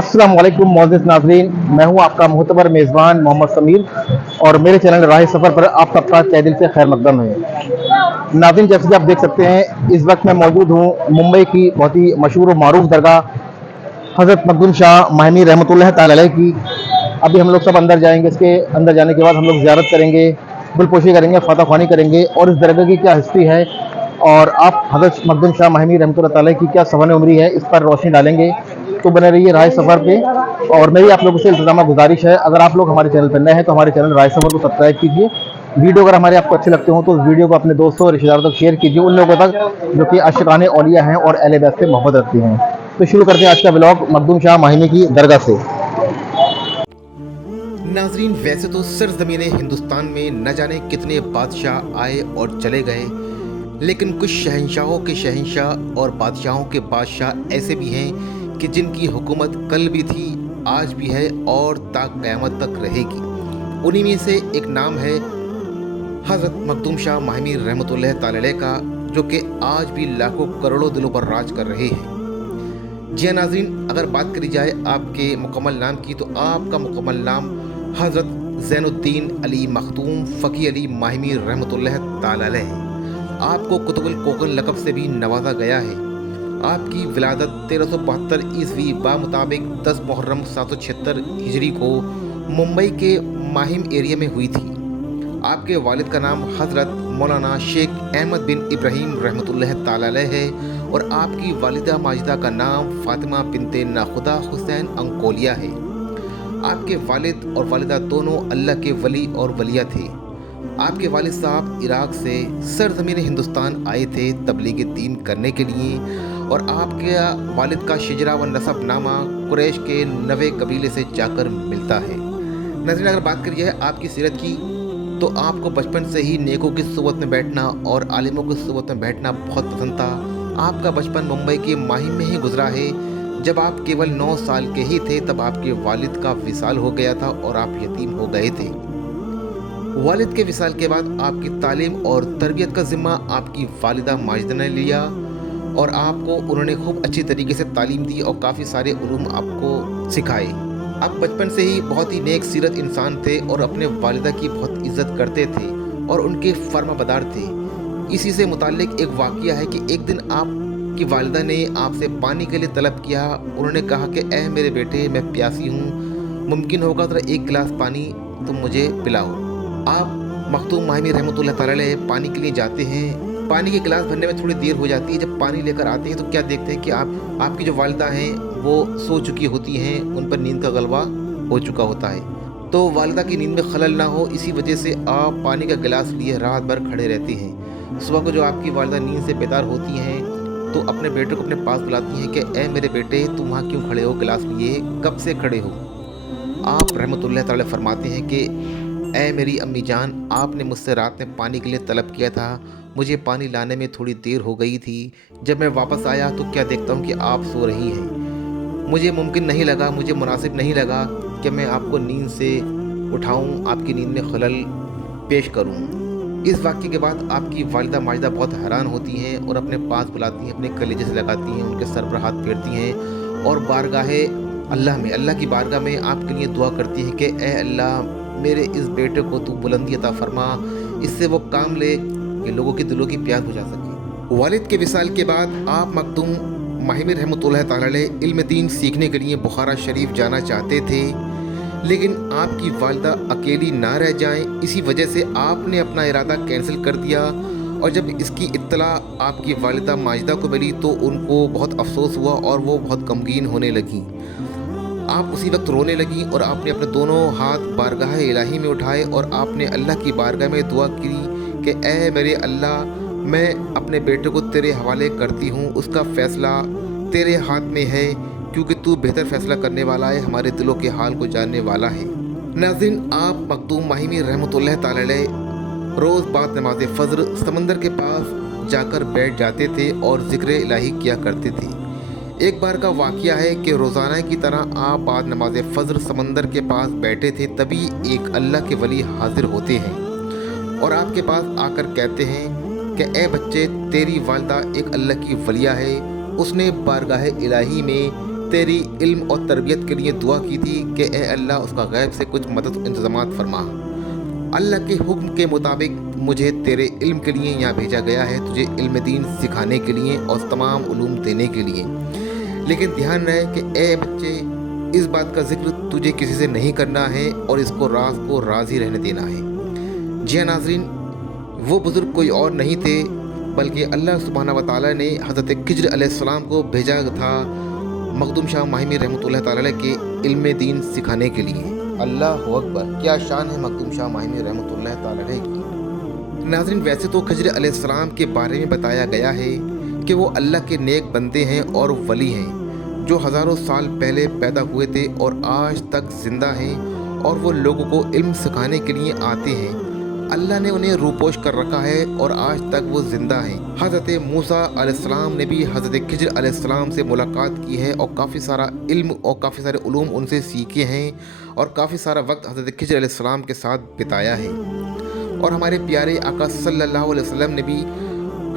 अस्सलाम वालेकुम मोअज़्ज़िज़ नाज़रीन, मैं हूं आपका मुहतबर मेज़बान मोहम्मद समीर और मेरे चैनल राह सफ़र पर आप सबका तहे दिल से खैर मक़दम है। नाज़रीन, जैसे कि आप देख सकते हैं इस वक्त मैं मौजूद हूं मुंबई की बहुत ही मशहूर और मारूफ दरगाह हज़रत मखदूम शाह माहिमी रहमतुल्लाह ताला अलैह की। अभी हम लोग सब अंदर जाएंगे। इसके अंदर जाने के बाद हम लोग ज़ियारत करेंगे, गुलपोशी करेंगे, फ़तह ख़्वानी करेंगे और इस दरगाह की क्या हिस्ट्री है और आप हज़रत मखदूम शाह माहिमी रहमतुल्लाह ताला की क्या सवाने उमरी है, इस पर रोशनी डालेंगे। तो बने रहिए राय सफ़र पे। और मेरी आप लोगों से इल्तिज़ामा गुजारिश है, अगर आप लोग हमारे चैनल पर नए हैं तो हमारे चैनल राय सफ़र को सब्सक्राइब कीजिए। वीडियो अगर हमारे आपको अच्छे लगते हो तो उस वीडियो को अपने दोस्तों और रिश्तेदारों तक शेयर कीजिए, उन लोगों तक जो कि आशिकाने औलिया हैं और अहले बैत से मोहब्बत रखते हैं। तो शुरू करते हैं आज का ब्लॉग मखदूम शाह माहिमी की दरगाह से। नाजरीन, वैसे तो सरजमीन हिंदुस्तान में न जाने कितने बादशाह आए और चले गए, लेकिन कुछ शहंशाहों के शहंशाह और बादशाहों के बादशाह ऐसे भी हैं कि जिनकी हुकूमत कल भी थी, आज भी है और ता क़यामत तक रहेगी। उन्हीं में से एक नाम है हज़रत मखदूम शाह माहिमी रहमतुल्लाह ताला अलैह का, जो कि आज भी लाखों करोड़ों दिलों पर राज कर रहे हैं। जी हाँ नाज़रीन, अगर बात करी जाए आपके मुकम्मल नाम की तो आपका मुकम्मल नाम हज़रत ज़ैनुद्दीन अली मखदूम फ़की अली माहिमी रहमतुल्लाह ताला अलैह है। आपको कुतुबुल कोकन लक़ब से भी नवाजा गया है। आपकी विलादत 1372 ईस्वी मुताबिक 10 मुहर्रम 776 हिजरी को मुंबई के माहिम एरिया में हुई थी। आपके वालिद का नाम हज़रत मौलाना शेख अहमद बिन इब्राहीम रहमतुल्लाह ताला अलैह है और आपकी वालिदा माजिदा का नाम फ़ातिमा बिनते नाखुदा हुसैन अंकोलिया है। आपके वालिद और वालिदा दोनों अल्लाह के वली और वलिया थे। आपके वालिद साहब इराक़ से सरज़मीन हिंदुस्तान आए थे तबलीग दीन करने के लिए और आपके वालिद का शिजरा व नसब नामा कुरैश के 90 कबीले से जाकर मिलता है। नाज़रीन, अगर बात करी जाए आपकी सीरत की तो आपको बचपन से ही नेकों की सोबत में बैठना और आलिमों की सोबत में बैठना बहुत पसंद था। आपका बचपन मुंबई के माहिम में ही गुजरा है। जब आप केवल 9 साल के ही थे तब आपके वालिद का विसाल हो गया था और आप यतीम हो गए थे। वालिद के विसाल के बाद आपकी तालीम और तरबियत का ज़िम्मा आपकी वालिदा माजिदा ने लिया और आपको उन्होंने खूब अच्छी तरीके से तालीम दी और काफ़ी सारे उलूम आपको सिखाए। आप बचपन से ही बहुत ही नेक सीरत इंसान थे और अपने वालिदा की बहुत इज़्ज़त करते थे और उनके फर्माबरदार थे। इसी से मुताल्लिक एक वाक़या है कि एक दिन आपकी वालिदा ने आपसे पानी के लिए तलब किया। उन्होंने कहा कि ऐ मेरे बेटे, मैं प्यासी हूँ, मुमकिन होगा तो एक गिलास पानी तुम मुझे पिलाओ। आप मखदूम माहिमी रहमतुल्लाह ताला अलैह पानी के लिए जाते हैं। पानी के गिलास भरने में थोड़ी देर हो जाती है। जब पानी लेकर आते हैं तो क्या देखते हैं कि आपकी जो वालिदा हैं वो सो चुकी होती हैं, उन पर नींद का गलबा हो चुका होता है। तो वालिदा की नींद में खलल ना हो, इसी वजह से आप पानी का गिलास लिए रात भर खड़े रहते हैं। सुबह को जो आपकी वालिदा नींद से बेदार होती हैं तो अपने बेटे को अपने पास बुलाती हैं कि ऐ मेरे बेटे, तुम वहाँ क्यों खड़े हो, गिलास लिए कब से खड़े हो। आप रहमतुल्लाह ताला फरमाते हैं कि ऐ मेरी अम्मी जान, आपने मुझसे रात में पानी के लिए तलब किया था, मुझे पानी लाने में थोड़ी देर हो गई थी। जब मैं वापस आया तो क्या देखता हूँ कि आप सो रही हैं। मुझे मुमकिन नहीं लगा, मुझे मुनासिब नहीं लगा कि मैं आपको नींद से उठाऊं, आपकी नींद में खलल पेश करूं। इस वाक़ये के बाद आपकी वालिदा माजिदा बहुत हैरान होती हैं और अपने पास बुलाती हैं, अपने कलेजे से लगाती हैं, उनके सर पर हाथ फेरती हैं और बारगाहे अल्लाह की बारगाह में आपके लिए दुआ करती हैं कि ए अल्लाह, मेरे इस बेटे को तू बुलंदी अता फरमा, इससे वो काम ले कि लोगों की दिलों की प्यास बुझा सके। वालिद के विसाल के बाद आप मखदूम माहिमी रहमतुल्लाह ताला अलैह इल्म दीन सीखने के लिए बुखारा शरीफ जाना चाहते थे, लेकिन आपकी वालिदा अकेली ना रह जाएं, इसी वजह से आपने अपना इरादा कैंसिल कर दिया। और जब इसकी इत्तला आपकी वालिदा माजिदा को मिली तो उनको बहुत अफसोस हुआ और वो बहुत गमगीन होने लगी। आप उसी वक्त रोने लगी और आपने अपने दोनों हाथ बारगाह इलाही में उठाए और आपने अल्लाह की बारगाह में दुआ की कि ऐ मेरे अल्लाह, मैं अपने बेटे को तेरे हवाले करती हूँ, उसका फ़ैसला तेरे हाथ में है क्योंकि तू बेहतर फ़ैसला करने वाला है, हमारे दिलों के हाल को जानने वाला है। नाज़रीन, आप मखदूम माहिमी रहमतुल्लाह ताला अलैह रोज़ बाद नमाज फ़ज्र समंदर के पास जाकर बैठ जाते थे और ज़िक्र इलाही किया करते थे। एक बार का वाक़या है कि रोज़ाना की तरह आप बाद नमाज फ़ज्र समंदर के पास बैठे थे, तभी एक अल्लाह के वली हाजिर होते हैं और आपके पास आकर कहते हैं कि ए बच्चे, तेरी वालिदा एक अल्लाह की वलिया है, उसने बारगाह इलाही में तेरी इल्म और तरबियत के लिए दुआ की थी कि ए अल्लाह उसका गैब से कुछ मदद इंतज़ामात फरमा। अल्लाह के हुक्म के मुताबिक मुझे तेरे इल्म के लिए यहाँ भेजा गया है, तुझे इल्म दीन सिखाने के लिए और तमाम उलूम देने के लिए। लेकिन ध्यान रहे कि ए बच्चे, इस बात का जिक्र तुझे किसी से नहीं करना है और इसको राज ही रहने देना है। जी हाँ नाज़रीन, वो बुज़ुर्ग कोई और नहीं थे बल्कि अल्लाह सुब्हानहू व तआला ने हज़रत खिज़्र अलैहिस्सलाम को भेजा था मखदूम शाह माहिमी रहमतुल्लाह तआला अलैह के इल्म दीन सिखाने के लिए। अल्लाह अकबर, क्या शान है मखदूम शाह माहिमी रहमतुल्लाह तआला अलैह की। नाज़रीन, वैसे तो खिज़्र अलैहिस्सलाम के बारे में बताया गया है कि वो अल्लाह के नेक बंदे हैं और वली हैं जो हज़ारों साल पहले पैदा हुए थे और आज तक ज़िंदा हैं और वो लोगों को इल्म सिखाने के लिए आते हैं। अल्लाह ने उन्हें रूपोश कर रखा है और आज तक वो ज़िंदा हैं। हज़रत मूसा अलैहिस्सलाम ने भी हज़रत खिज़्र अलैहिस्सलाम से मुलाकात की है और काफ़ी सारा इल्म और काफ़ी सारे उलूम उनसे सीखे हैं और काफ़ी सारा वक्त हज़रत खिज़्र अलैहिस्सलाम के साथ बिताया है। और हमारे प्यारे आका सल्लल्लाहु अलैहि वसल्लम ने भी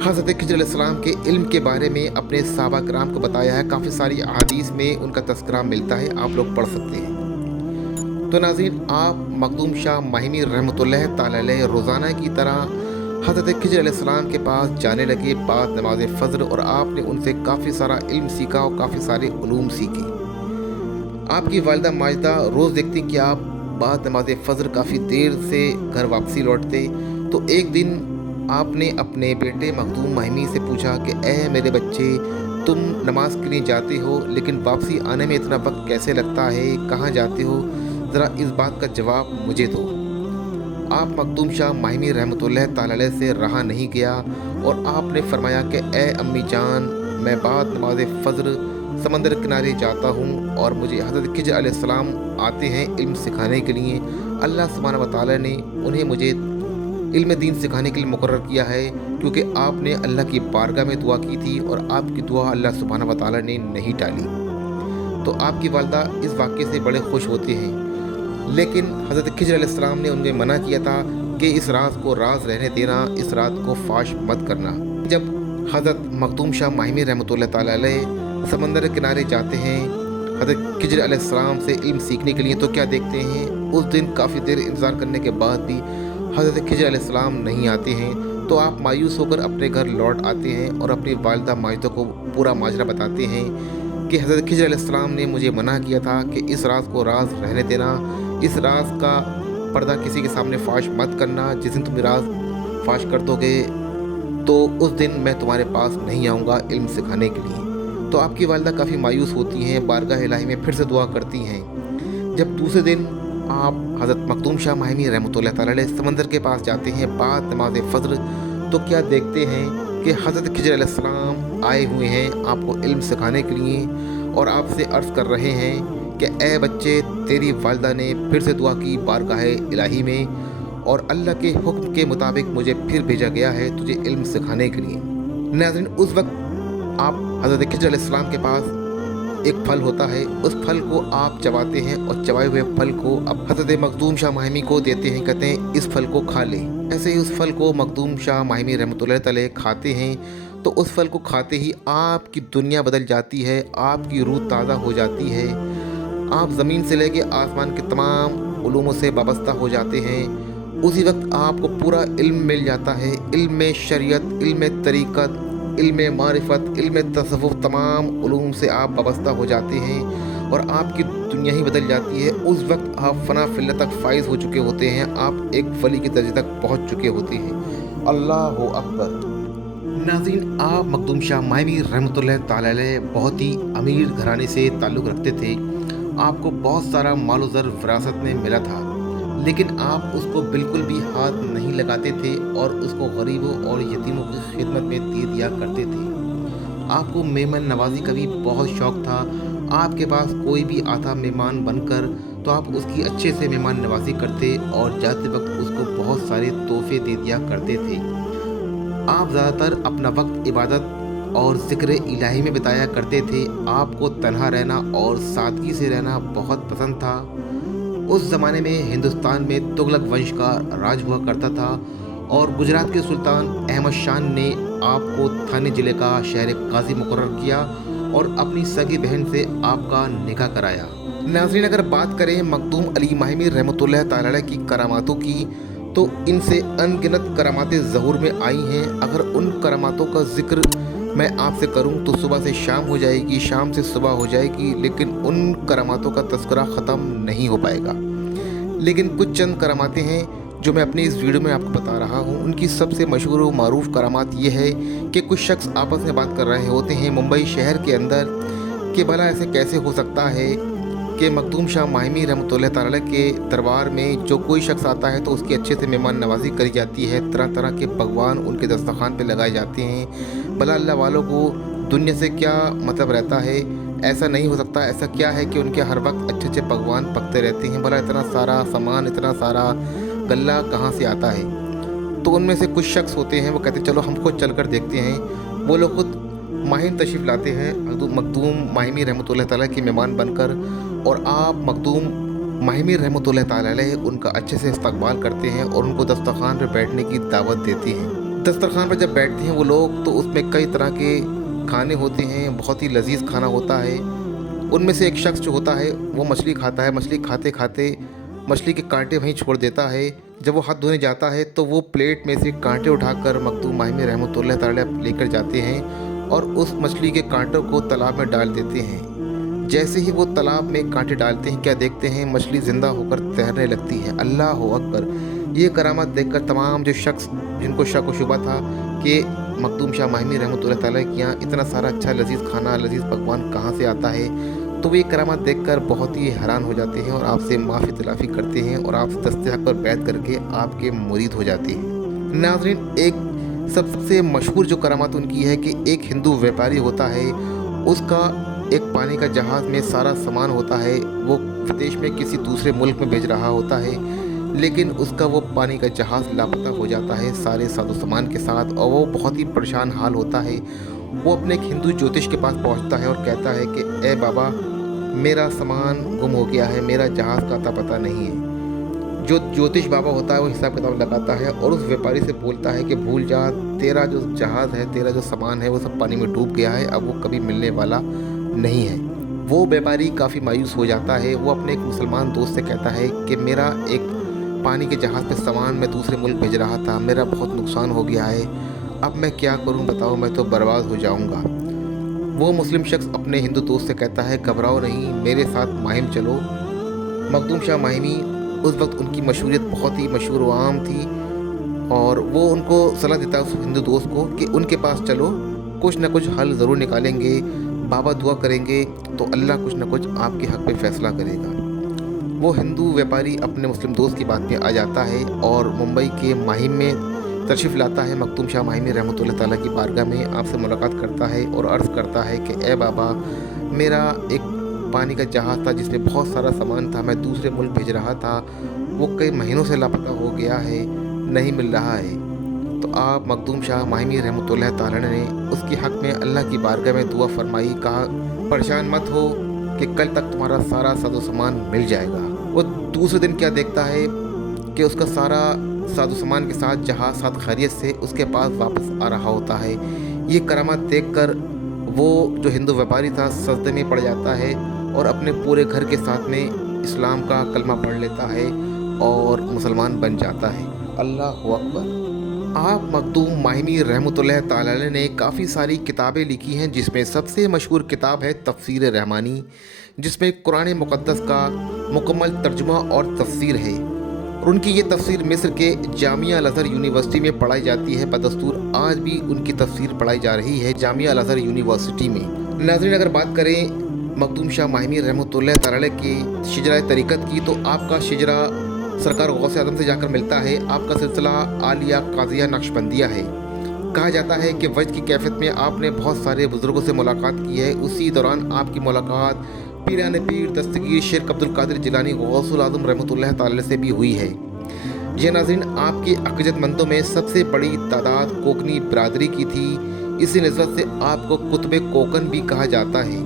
हज़रत खिज़्र अलैहिस्सलाम के इल्म के बारे में अपने सहाबा किराम को बताया है। काफ़ी सारी अहादीस में उनका तज़किरा मिलता है, आप लोग पढ़ सकते हैं। तो नाज़रीन, आप मखदूम शाह माहिमी रहमतुल्लाह तआला अलैह रोज़ाना की तरह हज़रत खिज़्र अलैहिस्सलाम के पास जाने लगे बाद नमाज फ़ज्र और आपने उनसे काफ़ी सारा इल्म सीखा और काफ़ी सारे उलूम सीखे। आपकी वालिदा माजिदा रोज़ देखती कि आप बाद नमाज फ़ज्र काफ़ी देर से घर वापसी लौटते। तो एक दिन आपने अपने बेटे मखदूम माहिमी से पूछा कि ए मेरे बच्चे, तुम नमाज के लिए जाते हो लेकिन वापसी आने में इतना वक्त कैसे लगता है, कहाँ जाते हो, ज़रा इस बात का जवाब मुझे दो। आप मखदूम शाह माहिमी रहमतुल्लाह तआला अलैह से रहा नहीं गया और आपने फरमाया कि ए अम्मी जान, मैं बाद नमाज फ़ज्र समंदर किनारे जाता हूँ और मुझे हज़रत खिज़्र अलैहिस्सलाम आते हैं इल्म सिखाने के लिए। अल्लाह सुब्हानहू व तआला ने उन्हें मुझे इल्म दीन सिखाने के लिए मुकर्रर किया है क्योंकि आपने अल्लाह की बारगाह में दुआ की थी और आपकी दुआ अल्लाह सुब्हानहू व तआला ने नहीं टाली। तो आपकी वालिदा इस वाक़े से बड़े खुश होते हैं। लेकिन हज़रत खिज़्र अलैहिस्सलाम ने उन्हें मना किया था कि इस राज को राज रहने देना, इस रात को फाश मत करना। जब हज़रत मखदूम शाह माहिमी रहमतुल्लाह तआला अलैह समंदर के किनारे जाते हैं हज़रत खिज़्र अलैहिस्सलाम से इल्म सीखने के लिए, तो क्या देखते हैं उस दिन काफ़ी देर इंतज़ार करने के बाद भी हज़रत खिज़्र अलैहिस्सलाम नहीं आते हैं। तो आप मायूस होकर अपने घर लौट आते हैं और अपनी वालिदा माजिदा को पूरा माजरा बताते हैं कि हज़रत खिज़्र अलैहिस्सलाम ने मुझे मना किया था कि इस राज को राज रहने देना, इस राज का पर्दा किसी के सामने फाश मत करना। जिस दिन तुम राज फाश कर दोगे तो उस दिन मैं तुम्हारे पास नहीं आऊँगा इल्म सिखाने के लिए। तो आपकी वालिदा काफ़ी मायूस होती हैं, बारगाह इलाही में फिर से दुआ करती हैं। जब दूसरे दिन आप हज़रत मखदूम शाह माहिमी रहमतुल्लाह तआला अलैह समंदर के पास जाते हैं बाद नमाज फ़ज्र, तो क्या देखते हैं कि हज़रत खिज़्र अलैहिस्सलाम आए हुए हैं आपको इल्म सिखाने के लिए और आपसे अर्ज़ कर रहे हैं कि ए बच्चे, तेरी वालिदा ने फिर से दुआ की बारगाह इलाही में और अल्लाह के हुक्म के मुताबिक मुझे फिर भेजा गया है तुझे इल्म सिखाने के लिए। नाज़रीन, उस वक्त आप हज़रत खिज़्र अलैहिस्सलाम के पास एक फल होता है, उस फल को आप चबाते हैं और चबाए हुए फल को अब हज़रत मखदूम शाह माहिमी को देते हैं, कहते हैं इस फल को खा ले। ऐसे ही उस फल को मखदूम शाह माहिमी रहमतुल्लाह तआला खाते हैं तो उस फल को खाते ही आपकी दुनिया बदल जाती है, आपकी रूह ताज़ा हो जाती है, आप ज़मीन से लेके आसमान के तमाम उलूमों से वाबस्ता हो जाते हैं। उसी वक्त आपको पूरा इल्म मिल जाता है, इल्म शरीयत, इल्म तरीक़त, इल्म मारिफत, इल्म तसव्वुफ़, तमाम उलूम से आप वाबस्ता हो जाते हैं और आपकी दुनिया ही बदल जाती है। उस वक्त आप फ़ना फ़िल्लत तक फ़ाइज़ हो चुके होते हैं, आप एक वली के दर्जे तक पहुँच चुके होते हैं। अल्लाह अकबर। नाज़रीन, आप मखदूम शाह माहिमी रहमतुल्लाह तआला अलैह बहुत ही अमीर घराने से ताल्लुक़ रखते थे। आपको बहुत सारा मालो ज़र विरासत में मिला था, लेकिन आप उसको बिल्कुल भी हाथ नहीं लगाते थे और उसको गरीबों और यतीमों की खिदमत में दे दिया करते थे। आपको मेहमान नवाजी का भी बहुत शौक़ था। आपके पास कोई भी आता मेहमान बनकर तो आप उसकी अच्छे से मेहमान नवाजी करते और जाते वक्त उसको बहुत सारे तोहफे दे दिया करते थे। आप ज़्यादातर अपना वक्त इबादत और ज़िक्र इलाही में बिताया करते थे। आपको तन्हा रहना और सादगी से रहना बहुत पसंद था। उस ज़माने में हिंदुस्तान में तुगलक वंश का राज हुआ करता था और गुजरात के सुल्तान अहमद शाह ने आपको थाने ज़िले का शहर काजी मुकर्रर किया और अपनी सगी बहन से आपका निकाह कराया। नाज़रीन, अगर बात करें मखदूम अली माहिमी रहमतुल्लाह ताला अलैह की करामातों की, तो इनसे अनगिनत करामातें ज़हूर में आई हैं। अगर उन करामातों का जिक्र मैं आपसे करूं तो सुबह से शाम हो जाएगी, शाम से सुबह हो जाएगी, लेकिन उन करामातों का तज़किरा ख़त्म नहीं हो पाएगा। लेकिन कुछ चंद करामातें हैं जो मैं अपनी इस वीडियो में आपको बता रहा हूं। उनकी सबसे मशहूर और मारूफ करामात ये है कि कुछ शख्स आपस में बात कर रहे होते हैं मुंबई शहर के अंदर कि भला ऐसे कैसे हो सकता है कि मखदूम शाह माहिमी रहमतुल्लाह ताला अलैह के दरबार में जो कोई शख्स आता है तो उसकी अच्छे से मेहमान नवाजी करी जाती है, तरह तरह के पकवान उनके दस्तरखान पे लगाए जाते हैं। भला अल्लाह वालों को दुनिया से क्या मतलब रहता है? ऐसा नहीं हो सकता। ऐसा क्या है कि उनके हर वक्त अच्छे अच्छे पकवान पकते रहते हैं? भला इतना सारा सामान, इतना सारा गल्ला कहाँ से आता है? तो उनमें से कुछ शख्स होते हैं, वो कहते हैं चलो हम खुद चल कर देखते हैं। वो लोग खुद माहिम तशरीफ़ लाते हैं मखदूम माहिमी रहमतुल्लाह ताला के मेहमान बनकर, और आप मखदूम माहिमी रहमतुल्लाह ताला अलैह उनका अच्छे से इस्तकबाल करते हैं और उनको दस्तरखान पर बैठने की दावत देते हैं। दस्तरखान पर जब बैठते हैं वो लोग तो उसमें कई तरह के खाने होते हैं, बहुत ही लजीज खाना होता है। उनमें से एक शख्स जो होता है वो मछली खाता है। मछली खाते खाते मछली के कांटे वहीं छोड़ देता है। जब वो हाथ धोने जाता है तो वो प्लेट में से कांटे उठाकर मखदूम माहिमी रहमतुल्लाह ताला अलैह लेकर जाते हैं और उस मछली के कांटों को तालाब में डाल देते हैं। जैसे ही वो तालाब में कांटे डालते हैं, क्या देखते हैं मछली ज़िंदा होकर तैरने लगती है। अल्लाह अकबर! ये करामत देखकर तमाम जो शख्स जिनको शक व शुबा था कि मखदूम शाह माहिमी रहमतुल्लाह ताला के यहाँ इतना सारा अच्छा लजीज खाना, लजीज पकवान कहाँ से आता है, तो वो ये करामत देखकर बहुत ही हैरान हो जाते हैं और आपसे माफ़ी तलाफ़ी करते हैं और आप दस्ते हक पर बैठ करके आपके मुरीद हो जाते हैं। नाज़रीन, एक सबसे मशहूर जो करामत उनकी है कि एक हिंदू व्यापारी होता है, उसका एक पानी का जहाज़ में सारा सामान होता है, वो विदेश में किसी दूसरे मुल्क में भेज रहा होता है, लेकिन उसका वो पानी का जहाज़ लापता हो जाता है सारे साजो सामान के साथ, और वो बहुत ही परेशान हाल होता है। वो अपने एक हिंदू ज्योतिष के पास पहुंचता है और कहता है कि ए बाबा, मेरा सामान गुम हो गया है, मेरा जहाज़ का अता पता नहीं है। जो ज्योतिष बाबा होता है वो हिसाब किताब लगाता है और उस व्यापारी से बोलता है कि भूल जा, तेरा जो जहाज़ है, तेरा जो सामान है वो सब पानी में डूब गया है, अब वो कभी मिलने वाला नहीं है। वो व्यापारी काफ़ी मायूस हो जाता है। वो अपने एक मुसलमान दोस्त से कहता है कि मेरा एक पानी के जहाज़ पे सामान मैं दूसरे मुल्क भेज रहा था, मेरा बहुत नुकसान हो गया है, अब मैं क्या करूं बताओ, मैं तो बर्बाद हो जाऊंगा। वो मुस्लिम शख्स अपने हिंदू दोस्त से कहता है घबराओ नहीं, मेरे साथ माहिम चलो। मखदूम शाह माहिमी उस वक्त उनकी मशहूरियत बहुत ही मशहूर व आम थी और वो उनको सलाह देता है उस हिंदू दोस्त को कि उनके पास चलो, कुछ ना कुछ हल ज़रूर निकालेंगे, बाबा दुआ करेंगे तो अल्लाह कुछ ना कुछ आपके हक़ पे फ़ैसला करेगा। वो हिंदू व्यापारी अपने मुस्लिम दोस्त की बात में आ जाता है और मुंबई के माहिम में तशरीफ़ लाता है। मखदूम शाह माहिमी रहमतुल्लाह ताला की बारगाह में आपसे मुलाकात करता है और अर्ज़ करता है कि ए बाबा, मेरा एक पानी का जहाज़ था जिसमें बहुत सारा सामान था, मैं दूसरे मुल्क भेज रहा था, वो कई महीनों से लापता हो गया है, नहीं मिल रहा है। तो आप मखदूम शाह माहिमी रहमतुल्लाह ताला ने उसके हक़ में अल्लाह की बारगाह में दुआ फरमाई। कहा परेशान मत हो कि कल तक तुम्हारा सारा साजो सामान मिल जाएगा। वो दूसरे दिन क्या देखता है कि उसका सारा साजो सामान के साथ जहाज़ साथ खैरियत से उसके पास वापस आ रहा होता है। ये करामत देखकर वो जो हिंदू व्यापारी था सजदे में पड़ जाता है और अपने पूरे घर के साथ में इस्लाम का कलमा पढ़ लेता है और मुसलमान बन जाता है। अल्लाह अकबर! आप मखदूम माहिमी रहमतुल्लाह ताला अलैह ने काफ़ी सारी किताबें लिखी हैं, जिसमें सबसे मशहूर किताब है तफसीर रहमानी, जिसमें कुरान मुक़द्दस का मुकम्मल तर्जुमा और तफसीर है। और उनकी ये तफसीर मिस्र के जामिया अल-अज़हर यूनिवर्सिटी में पढ़ाई जाती है। बदस्तूर आज भी उनकी तफसीर पढ़ाई जा रही है जामिया अल-अज़हर यूनिवर्सिटी में। नाज़रीन, अगर बात करें मखदूम शाह माहिमी रहमतुल्लाह ताला अलैह की शिजरा तरीक़त की, तो आपका शिजरा सरकार गौसे आज़म से जाकर मिलता है। आपका सिलसिला आलिया काज़िया नक्शबंदिया है। कहा जाता है कि वजद की कैफियत में आपने बहुत सारे बुज़ुर्गों से मुलाकात की है। उसी दौरान आपकी मुलाकात पीरान पीर दस्तगीर शेख अब्दुल कादिर जिलानी गौसुल आज़म रहमतुल्लाह ताला से भी हुई है। जी नाज़रीन, आपके अक़ीदतमंदों में सबसे बड़ी तादाद कोकनी बरादरी की थी। इसी निस्बत से आपको कुतुब कोकन भी कहा जाता है।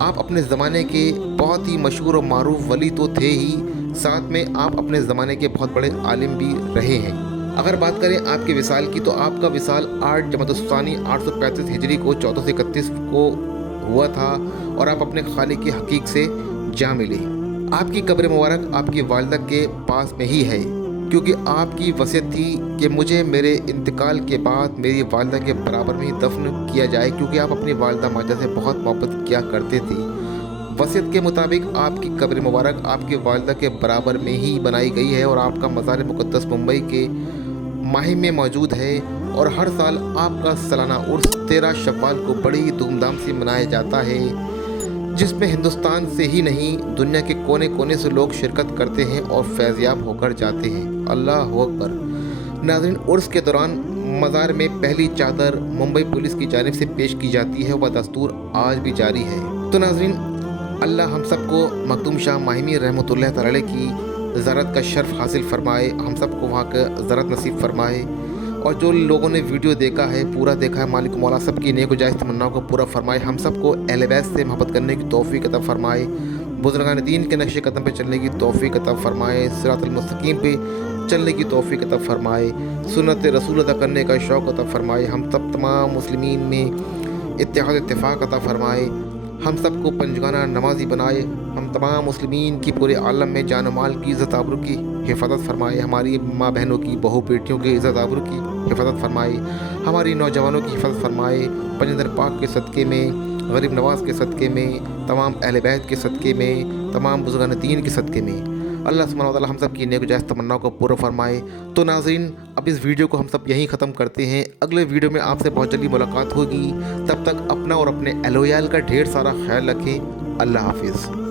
आप अपने ज़माने के बहुत ही मशहूर और मारूफ वली तो थे ही, साथ में आप अपने ज़माने के बहुत बड़े आलिम भी रहे हैं। अगर बात करें आपके विसाल की, तो आपका विसाल 8 जमादुस्सानी 835 हिजरी को 1431 को हुआ था और आप अपने खालिक की हकीक से जा मिले। आपकी कब्र मुबारक आपकी वालिदा के पास में ही है, क्योंकि आपकी वसीयत थी कि मुझे मेरे इंतकाल के बाद मेरी वालिदा के बराबर में ही दफन किया जाए, क्योंकि आप अपनी वालिदा माजा से बहुत मोहब्बत किया करते थे। वसीयत के मुताबिक आपकी कब्र मुबारक आपकी वालिदा के बराबर में ही बनाई गई है और आपका मज़ार मुक़द्दस मुंबई के माहिम में मौजूद है और हर साल आपका सालाना उर्स 13 शव्वाल को बड़ी धूमधाम से मनाया जाता है, जिसमें हिंदुस्तान से ही नहीं दुनिया के कोने कोने से लोग शिरकत करते हैं और फैज़याब होकर जाते हैं। अल्लाह अकबर। नाज़रीन, उर्स के दौरान मज़ार में पहली चादर मुंबई पुलिस की जानिब से पेश की जाती है, वह दस्तूर आज भी जारी है। तो नाज़रीन, अल्लाह हम सबको मखदूम शाह माहिमी रहमतुल्लाह तआला अलैह की ज़ियारत का शर्फ हासिल फरमाए, हम सबको वहाँ का ज़ियारत नसीब फरमाए। और जो लोगों ने वीडियो देखा है, पूरा देखा है, मालिक मौला सब की नेक जायज़ तमन्नाओं को पूरा फरमाए, हम सबको अहले बैत से मोहब्बत करने की तौफ़ीक अता फरमाए, बुज़ुर्गान दीन के नक्शे कदम पे चलने की तौफ़ीक अता फरमाए, सिरातुल मुस्तकीम पे चलने की तौफ़ीक अता फरमाए, सुन्नत रसूल अदा करने का शौक़ अता फरमाए, हम तमाम मुस्लिमीन में इत्तेहाद इत्तेफाक अता फरमाए, हम सबको पंजगाना नमाजी बनाए, हम तमाम मुस्लिमीन की पूरे आलम में जान माल की इज़्ज़त आबरू की हिफाजत फरमाए, हमारी माँ बहनों की बहू बेटियों की इज़्ज़त आबरू की हिफाजत फरमाए, हमारी नौजवानों की हिफाजत फरमाए, पंजदर पाक के सदक़े में, गरीब नवाज़ के सदक़े में, तमाम अहले बैत के सदक़े में, तमाम बुज़ुर्गान दीन के सदक़े में अल्लाह सुब्हानहू व तआला हम सब की नेक जायज़ तमन्नाओं को पूरा फरमाए। तो नाज़रीन, अब इस वीडियो को हम सब यहीं ख़त्म करते हैं। अगले वीडियो में आपसे बहुत जल्दी मुलाकात होगी। तब तक अपना और अपने अहल व अयाल का ढेर सारा ख्याल रखें। अल्लाह हाफिज़।